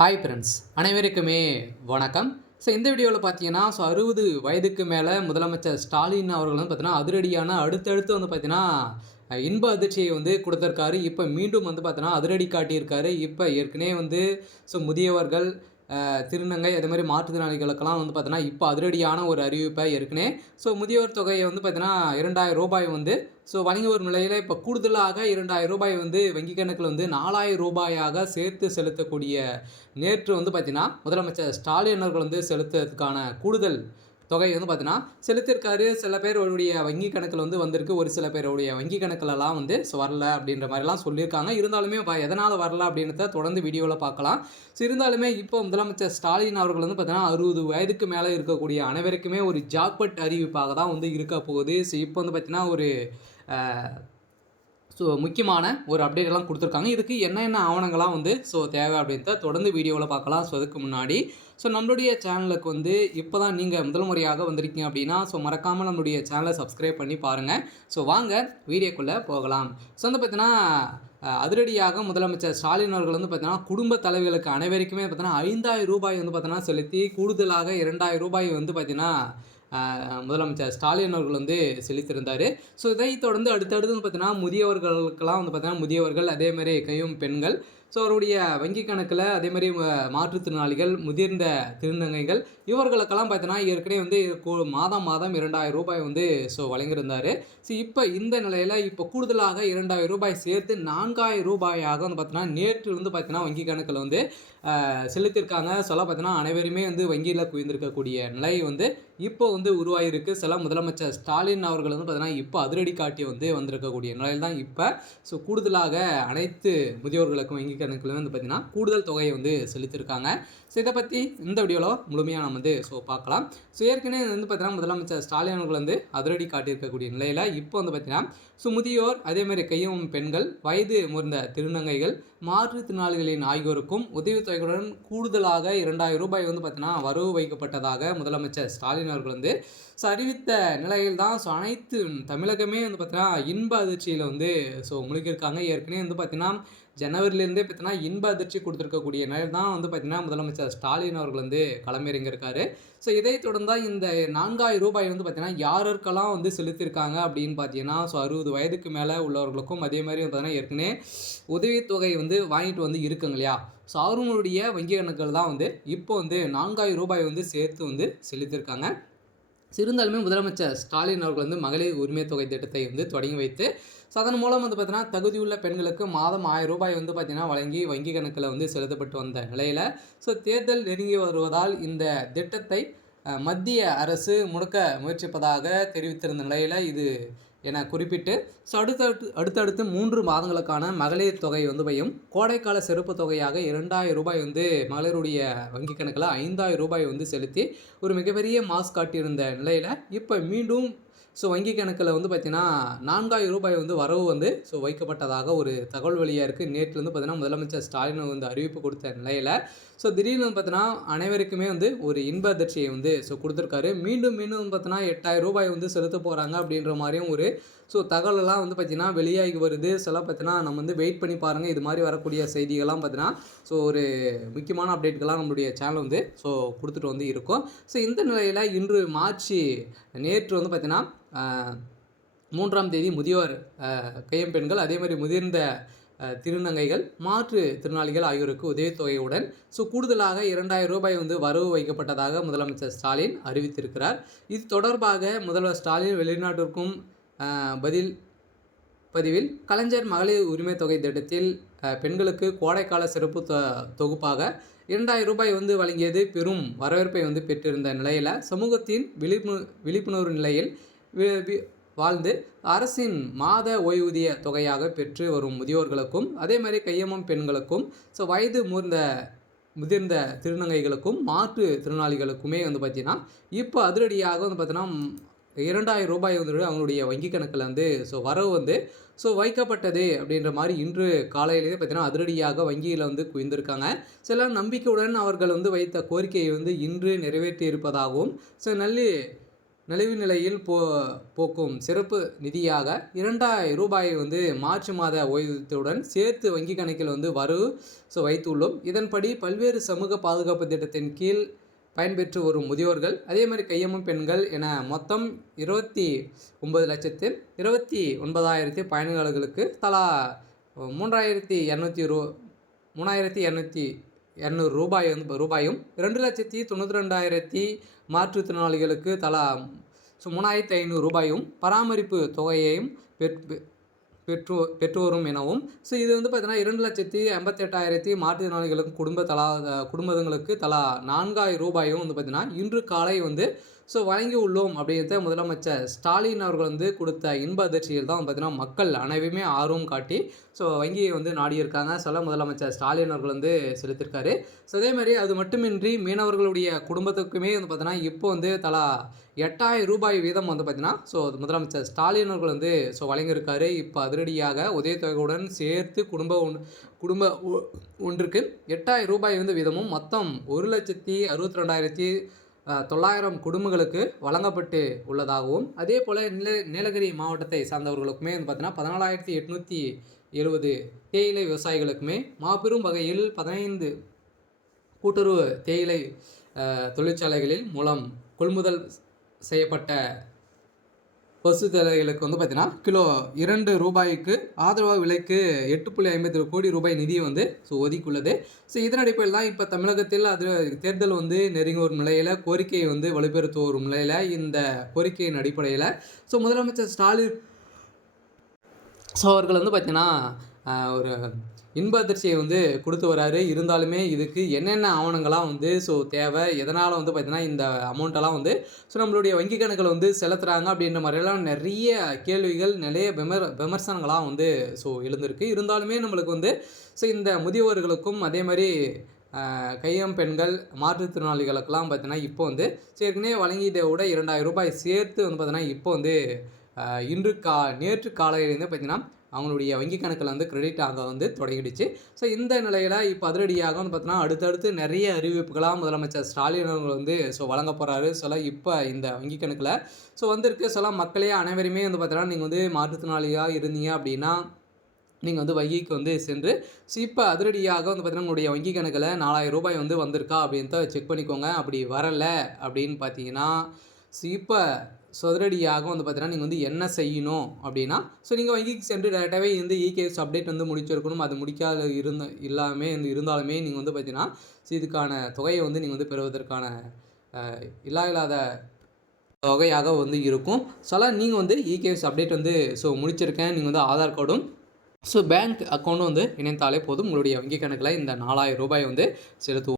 Hi friends, அனைவருக்குமே வணக்கம். இந்த வீடியோவில் பார்த்தீங்கன்னா 60 வயதுக்கு மேலே முதலமைச்சர் ஸ்டாலின் அவர்கள் வந்து பார்த்தீங்கன்னா அதிரடியான அடுத்தடுத்து வந்து பார்த்தீங்கன்னா இன்ப அதிர்ச்சியை வந்து கொடுத்துருக்காரு. இப்போ மீண்டும் வந்து பார்த்தீங்கன்னா அதிரடி காட்டியிருக்காரு. இப்போ ஏற்கனவே வந்து முதியவர்கள், திருநங்கை அதே மாதிரி மாற்றுத்திறனாளிகளுக்கெல்லாம் வந்து பார்த்தீங்கன்னா இப்போ அதிரடியான ஒரு அறிவிப்பை ஏற்கனவே முதியோர் தொகையை வந்து பார்த்தீங்கன்னா ரூ. 2000 வந்து வழங்கி வரும் நிலையில் இப்போ கூடுதலாக ரூ. 2000 வந்து வங்கி கணக்கில் வந்து ரூ. 4000 சேர்த்து செலுத்தக்கூடிய நேற்று வந்து பார்த்தீங்கன்னா முதலமைச்சர் ஸ்டாலின் அவர்கள் வந்து செலுத்துறதுக்கான கூடுதல் தொகை வந்து பார்த்தீங்கன்னா செலுத்தியிருக்காரு. சில பேருடைய வங்கி கணக்கில் வந்து வந்திருக்கு, ஒரு சில பேருடைய வங்கி கணக்கிலலாம் வந்து வரல அப்படின்ற மாதிரிலாம் சொல்லியிருக்காங்க. இருந்தாலுமே எதனால் வரல அப்படின்றத தொடர்ந்து வீடியோவில் பார்க்கலாம். இருந்தாலுமே இப்போ முதலமைச்சர் ஸ்டாலின் அவர்கள் வந்து பார்த்தீங்கன்னா 60 வயதுக்கு மேலே இருக்கக்கூடிய அனைவருக்குமே ஒரு ஜாக்பட் அறிவிப்பாக தான் வந்து இருக்க போகுது. இப்போ வந்து பார்த்தீங்கன்னா ஒரு முக்கியமான ஒரு அப்டேட் எல்லாம் கொடுத்துருக்காங்க. இதுக்கு என்னென்ன ஆவணங்கள்லாம் வந்து தேவை அப்படின்றத தொடர்ந்து வீடியோவில் பார்க்கலாம். அதுக்கு முன்னாடி நம்மளுடைய சேனலுக்கு வந்து இப்போ தான் நீங்கள் முதல் முறையாக வந்திருக்கீங்க அப்படின்னா மறக்காமல் நம்மளுடைய சேனலை சப்ஸ்கிரைப் பண்ணி பாருங்கள். வாங்க வீடியோக்குள்ளே போகலாம். வந்து பார்த்தீங்கன்னா அதிரடியாக முதலமைச்சர் ஸ்டாலின் அவர்கள் வந்து பார்த்தீங்கன்னா குடும்ப தலைவர்களுக்கு அனைவருக்குமே பார்த்தீங்கன்னா ரூ. 5000 வந்து பார்த்தீங்கன்னா செலுத்தி கூடுதலாக ரூ. 2000 வந்து பார்த்தீங்கன்னா முதலமைச்சர் ஸ்டாலின் அவர்கள் வந்து செலுத்தியிருந்தார். இதை தொடர்ந்து அடுத்தடுத்து வந்து பார்த்தீங்கன்னா முதியவர்களுக்கெல்லாம் வந்து பார்த்தீங்கன்னா முதியவர்கள், அதேமாதிரி கையும் பெண்கள், அவருடைய வங்கி கணக்கில் அதேமாதிரி மாற்றுத்திறனாளிகள், முதிர்ந்த திருநங்கைகள் இவர்களுக்கெல்லாம் பார்த்தீங்கன்னா ஏற்கனவே வந்து மாதம் ரூ. 2000 வந்து வழங்கியிருந்தார். இப்போ இந்த நிலையில் இப்போ கூடுதலாக ரூ. 2000 சேர்த்து ரூ. 4000 வந்து பார்த்தீங்கன்னா நேற்று வந்து பார்த்தீங்கன்னா வங்கி கணக்கில் வந்து செலுத்தியிருக்காங்க. பார்த்தீங்கன்னா அனைவருமே வந்து வங்கியில் குவிந்திருக்கக்கூடிய நிலை வந்து இப்போ வந்து உருவாகிருக்கு. முதலமைச்சர் ஸ்டாலின் அவர்கள் வந்து பார்த்தீங்கன்னா இப்போ அதிரடி காட்டி வந்து வந்திருக்கக்கூடிய நிலையில் தான் இப்போ கூடுதலாக அனைத்து முதியோர்களுக்கும் வங்கி கணக்கில் வந்து பார்த்தீங்கன்னா கூடுதல் தொகையை வந்து செலுத்தியிருக்காங்க. இதை பற்றி இந்த வீடியோவில் முழுமையாக நம்ம வந்து பார்க்கலாம். ஏற்கனவே வந்து பார்த்தீங்கன்னா முதலமைச்சர் ஸ்டாலின் அவர்கள் வந்து அதிரடி காட்டியிருக்கக்கூடிய நிலையில் இப்போ வந்து பார்த்தீங்கன்னா முதியோர், அதேமாதிரி கையும் பெண்கள், வயது முதிர்ந்த திருநங்கைகள், மாற்றுத்திறனாளிகளின் ஆகியோருக்கும் உதவித்தொகையுடன் கூடுதலாக ரூ. 2000 வந்து பார்த்தீங்கன்னா வரவு வைக்கப்பட்டதாக முதலமைச்சர் ஸ்டாலின் அவர்கள் வந்து அறிவித்த நிலையில் தான் அனைத்து தமிழகமே வந்து பார்த்தீங்கன்னா இன்ப அதிர்ச்சியில் வந்து முழுகியிருக்காங்க. ஏற்கனவே வந்து பார்த்தீங்கன்னா ஜனவரியிலேருந்தே பார்த்தீங்கன்னா இன்ப அதிர்ச்சி கொடுத்துருக்கக்கூடிய நிலையில் தான் வந்து பார்த்தீங்கன்னா முதலமைச்சர் ஸ்டாலின் அவர்கள் வந்து களமிறங்கியிருக்காரு. இதை தொடர்ந்து தான் இந்த ரூ. 4000 வந்து பார்த்தீங்கன்னா யாருக்கெல்லாம் வந்து செலுத்தியிருக்காங்க அப்படின்னு பார்த்தீங்கன்னா 60 வயதுக்கு மேலே உள்ளவர்களுக்கும், அதே மாதிரி பார்த்தீங்கன்னா ஏற்கனவே உதவித்தொகை வந்து வாங்கிட்டு வந்து இருக்குங்க இல்லையா, அவர்களுடைய வங்கி கணக்குகள் தான் வந்து இப்போ வந்து ரூ. 4000 வந்து சேர்த்து வந்து செலுத்தியிருக்காங்க. இருந்தாலுமே முதலமைச்சர் ஸ்டாலின் அவர்கள் வந்து மகளிர் உரிமை தொகை திட்டத்தை வந்து தொடங்கி வைத்து அதன் மூலம் வந்து பார்த்தீங்கன்னா தகுதியுள்ள பெண்களுக்கு மாதம் ரூ. 1000 வந்து பார்த்தீங்கன்னா வழங்கி வங்கி கணக்கில் வந்து செலுத்தப்பட்டு வந்த நிலையில் தேர்தல் நெருங்கி வருவதால் இந்த திட்டத்தை மத்திய அரசு முடக்க முயற்சிப்பதாக தெரிவித்திருந்த நிலையில் இது என குறிப்பிட்டு அடுத்தடுத்து 3 மாதங்களுக்கான மகளிர் தொகை வந்து கோடைக்கால சிறப்பு தொகையாக ரூ. 2000 வந்து மகளிருடைய வங்கி கணக்கில் ரூ. 5000 வந்து செலுத்தி ஒரு மிகப்பெரிய மாஸ் காட்டியிருந்த நிலையில் இப்போ மீண்டும் வங்கி கணக்கில் வந்து பார்த்திங்கன்னா ரூ. 4000 வந்து வரவு வந்து வைக்கப்பட்டதாக ஒரு தகவல் வழியாக இருக்குது. நேற்று வந்து பார்த்திங்கன்னா முதலமைச்சர் ஸ்டாலின் வந்து அறிவிப்பு கொடுத்த நிலையில் திடீர்னு வந்து பார்த்தீங்கன்னா அனைவருக்குமே வந்து ஒரு இன்ப அதிர்ச்சியை வந்து கொடுத்துருக்காரு. மீண்டும் வந்து பார்த்தீங்கன்னா ரூ. 8000 வந்து செலுத்த போகிறாங்க அப்படின்ற மாதிரியும் ஒரு தகவலெல்லாம் வந்து பார்த்திங்கன்னா வெளியாகி வருது. பார்த்தீங்கன்னா நம்ம வந்து வெயிட் பண்ணி பாருங்கள். இது மாதிரி வரக்கூடிய செய்திகள்லாம் பார்த்தீங்கன்னா ஒரு முக்கியமான அப்டேட்டுகள்லாம் நம்மளுடைய சேனல் வந்து கொடுத்துட்டு வந்து இருக்கும். இந்த நிலையில் இன்று நேற்று வந்து பார்த்திங்கன்னா 3ஆம் தேதி முதியோர், கையம்பெண்கள், அதே மாதிரி முதிர்ந்த திருநங்கைகள், மாற்றுத்திறனாளிகள் ஆகியோருக்கு உதவித்தொகையுடன் கூடுதலாக ரூ. 2000 வந்து வரவு வைக்கப்பட்டதாக முதலமைச்சர் ஸ்டாலின் அறிவித்திருக்கிறார். இது தொடர்பாக முதல்வர் ஸ்டாலின் வெளிநாட்டிற்கும் பதிவில் கலைஞர் மகளிர் உரிமை தொகை திட்டத்தில் பெண்களுக்கு கோடைக்கால சிறப்பு தொகுப்பாக ரூ. 2000 வந்து வழங்கியது பெரும் வரவேற்பை வந்து பெற்றிருந்த நிலையில் சமூகத்தின் விழிப்புணர்வு நிலையில் வாழ்ந்து அரசின் மாத ஓய்வூதிய தொகையாக பெற்று வரும் முதியோர்களுக்கும், அதே மாதிரி கையம்மம் பெண்களுக்கும், வயது முதிர்ந்த திருநங்கைகளுக்கும், மாற்றுத்திறனாளிகளுக்குமே வந்து பார்த்திங்கன்னா இப்போ அதிரடியாக வந்து பார்த்தீங்கன்னா ரூ. 2000 வந்து அவங்களுடைய வங்கி கணக்கில் வந்து வரவு வந்து வைக்கப்பட்டது அப்படின்ற மாதிரி இன்று காலையிலேயே பார்த்தீங்கன்னா அதிரடியாக வங்கியில் வந்து குவிந்திருக்காங்க. சில நம்பிக்கையுடன் அவர்கள் வந்து வைத்த கோரிக்கையை வந்து இன்று நிறைவேற்றி இருப்பதாகவும் நலிவு நிலையில் போக்கும் சிறப்பு நிதியாக 2000 ரூபாயை வந்து மார்ச் மாத ஓய்வூதியத்துடன் சேர்த்து வங்கி கணக்கில் வந்து வைத்துள்ளோம். இதன்படி பல்வேறு சமூக பாதுகாப்பு திட்டத்தின் கீழ் பயன்பெற்று வரும் முதியோர்கள், அதே மாதிரி கையமும் பெண்கள் என மொத்தம் 29,29,000 பயனாளிகளுக்கு தலா 3,200 ரூபாயும் 2,92,200 மாற்றுத்திறனாளிகளுக்கு தலா 3,500 ரூபாயும் பராமரிப்பு தொகையையும் பெற்று வரும் எனவும், இது வந்து பார்த்தீங்கன்னா 2,58,000 மாற்றுத்திறனாளிகளுக்கு குடும்பங்களுக்கு தலா 4,000 ரூபாயும் வந்து பார்த்தீங்கன்னா இன்று காலை வந்து வழங்கி உள்ளோம் அப்படின்றத முதலமைச்சர் ஸ்டாலின் அவர்கள் வந்து கொடுத்த இன்ப அதிர்ச்சியில் தான் பார்த்தீங்கன்னா மக்கள் அனைவருமே ஆர்வம் காட்டி வங்கியை வந்து நாடியிருக்காங்க. முதலமைச்சர் ஸ்டாலின் அவர்கள் வந்து செலுத்திருக்காரு. அதே மாதிரி அது மட்டுமின்றி மீனவர்களுடைய குடும்பத்துக்குமே வந்து பார்த்தீங்கன்னா இப்போ வந்து தலா 8,000 ரூபாய் வீதம் வந்து பார்த்தீங்கன்னா முதலமைச்சர் ஸ்டாலின் அவர்கள் வந்து வழங்கியிருக்காரு. இப்போ அதிரடியாக உதவித்தொகையுடன் சேர்த்து குடும்ப ஒன்றுக்கு 8,000 ரூபாய் வந்து வீதமும் மொத்தம் 1,62,900 குடும்பங்களுக்கு வழங்கப்பட்டு உள்ளதாகவும், அதே போல் நீலகிரி மாவட்டத்தை சார்ந்தவர்களுக்குமே வந்து பார்த்தீங்கன்னா 14,870 தேயிலை விவசாயிகளுக்குமே மாபெரும் வகையில் 15 கூட்டுறவு தேயிலை தொழிற்சாலைகளில் மூலம் கொள்முதல் செய்யப்பட்ட பசு தேயிலைகளுக்கு வந்து பார்த்தீங்கன்னா கிலோ 2 ரூபாய்க்கு ஆதரவாக விலைக்கு 8.57 கோடி ரூபாய் நிதியை வந்து ஒதுக்கியுள்ளது. இதன் அடிப்படையில் தான் இப்போ தமிழகத்தில் தேர்தல் வந்து நெருங்கி வரும் நிலையில் கோரிக்கையை வந்து வலுப்பெறுத்து வரும் நிலையில் இந்த கோரிக்கையின் அடிப்படையில் முதலமைச்சர் ஸ்டாலின் அவர்கள் வந்து பார்த்தீங்கன்னா ஒரு இன்ப அதிர்ச்சியை வந்து கொடுத்து வராரு. இருந்தாலுமே இதுக்கு என்னென்ன ஆவணங்கள்லாம் வந்து தேவை, எதனால் வந்து பார்த்தீங்கன்னா இந்த அமௌண்ட்டெல்லாம் வந்து நம்மளுடைய வங்கி கணக்கில் வந்து செலுத்துகிறாங்க அப்படின்ற மாதிரியெல்லாம் நிறைய கேள்விகள், நிறைய விமர்சனங்களாக வந்து எழுந்திருக்கு. இருந்தாலுமே நம்மளுக்கு வந்து இந்த முதியவர்களுக்கும் அதே மாதிரி கையம் பெண்கள் மாற்றுத்திறனாளிகளுக்கெல்லாம் பார்த்தீங்கன்னா இப்போ வந்து ஏற்கனவே வழங்கியதை விட 2,000 ரூபாய் சேர்த்து வந்து பார்த்தீங்கன்னா இப்போ வந்து நேற்று காலையிலேருந்து பார்த்தீங்கன்னா அவங்களுடைய வங்கி கணக்கில் வந்து கிரெடிட் ஆக வந்து தொடங்கிடுச்சு. இந்த நிலையில் இப்போ அதிரடியாக வந்து பார்த்தீங்கன்னா அடுத்தடுத்து நிறைய அறிவிப்புகளாக முதலமைச்சர் ஸ்டாலின் அவர்கள் வந்து வழங்க போகிறாரு. இப்போ இந்த வங்கி கணக்கில் வந்திருக்கு. மக்களே அனைவருமே வந்து பார்த்தீங்கன்னா நீங்கள் வந்து மாற்றுத்திறனாளியாக இருந்தீங்க அப்படின்னா நீங்கள் வந்து வங்கிக்கு வந்து சென்று இப்போ அதிரடியாக வந்து பார்த்தீங்கன்னா உங்களுடைய வங்கி கணக்கில் 4,000 ரூபாய் வந்து வந்திருக்கா அப்படின்ட்டு செக் பண்ணிக்கோங்க. அப்படி வரலை அப்படின்னு பார்த்தீங்கன்னா இப்போ அதிரடியாக வந்து பார்த்தீங்கன்னா நீங்கள் வந்து என்ன செய்யணும் அப்படின்னா நீங்கள் வங்கிக்கு சென்று டேரெக்டாகவே வந்து இகேஎஸ் அப்டேட் வந்து முடிச்சிருக்கணும். அது முடிக்காத இருந்தாலுமே நீங்கள் வந்து பார்த்தீங்கன்னா இதுக்கான தொகையை வந்து நீங்கள் வந்து பெறுவதற்கான இல்லாத தொகையாக வந்து இருக்கும். நீங்கள் வந்து இகேஎஸ் அப்டேட் வந்து முடிச்சிருக்கேன், நீங்கள் வந்து ஆதார் கார்டும் பேங்க் அக்கௌண்ட்டும் வந்து இணைத்தாலே போதும். உங்களுடைய வங்கி கணக்கில் இந்த 4,000 ரூபாய் வந்து செலுத்துவோம்.